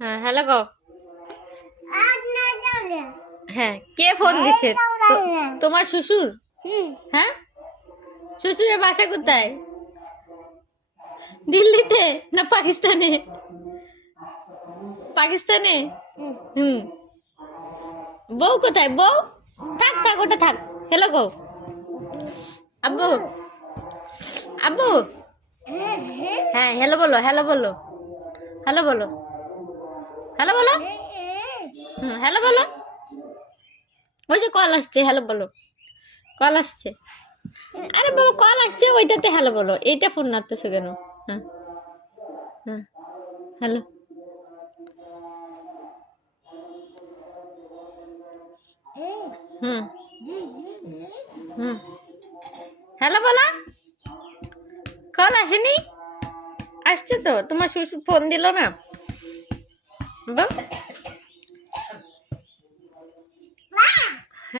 হ্যাঁ হ্যালো গো। হ্যাঁ কে ফোন দিছে? তোমার শ্বশুর? হ্যাঁ শ্বশুরের বাসা কোথায়? দিল্লিতে না পাকিস্তানে? পাকিস্তানে। হুম। বউ কোথায়? বউ থাক থাক ওটা থাক। হ্যালো গো। আব্বু আব্বু। হ্যাঁ হ্যালো বলো, হ্যালো বলো, হ্যালো বলো, হ্যালো বলো। হ্যালো বলো। ওই যে কল আসছে, হ্যালো বলো। কল আসছে। আরে বাবা কল আসছে, ওইটাতে হ্যালো বলো। এইটা ফোন নাড়তেছো কেন? হ্যাঁ হ্যাঁ হ্যালো। হুম হুম হ্যালো বলো। কল আসেনি? আসছে তো, তোমার শ্বশুর ফোন দিল না? বল।